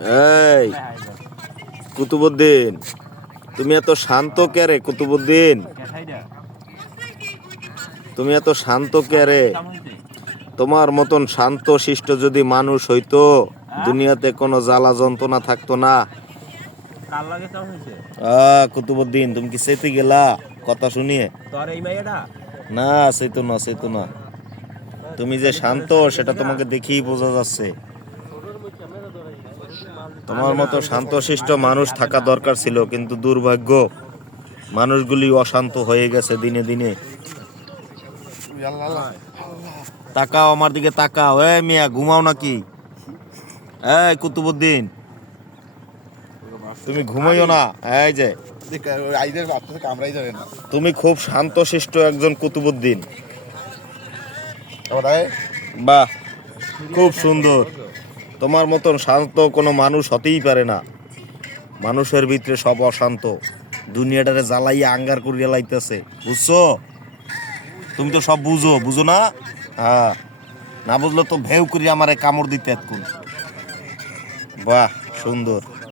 এই কুতুবুদ্দিন, তুমি এত শান্ত কে রে? কুতুবুদ্দিন, তুমি এত শান্ত কে রে? তোমার মতন শান্ত শিষ্ট যদি মানুষ হইতো, দুনিয়াতে কোনো জ্বালা যন্ত্রণা থাকতো না। কুতুবুদ্দিন, তুমি কি সেতে গেলা কথা শুনিয়ে? না, সেতো না, সেতো না। তুমি যে শান্ত সেটা তোমাকে দেখেই বোঝা যাচ্ছে। তোমার মতো শান্তশিষ্ট মানুষ থাকা দরকার ছিল, কিন্তু দুর্ভাগ্য, মানুষগুলি অশান্ত হয়ে গেছে দিনে দিনে। তাকাও আমার দিকে, তাকাও। এই মিয়া, ঘুমাও নাকি? এই কুতুবুদ্দিন, তুমি ঘুমাইও না। এই যে তুমি খুব শান্তশিষ্ট একজন কুতুবুদ্দিন। বাহ, খুব সুন্দর। তোমার মতন শান্ত কোনো মানুষ হতেই পারে না। মানুষের ভিতরে সব অশান্ত, দুনিয়াটারে জ্বালাইয়া আঙ্গার করিয়া লাইতেছে, বুঝছো? তুমি তো সব বুঝো, বুঝো না? হ্যাঁ, না বুঝলো তো ভেউ করিয়া আমারে কামড় দিতে এতক্ষণ। বাহ, সুন্দর।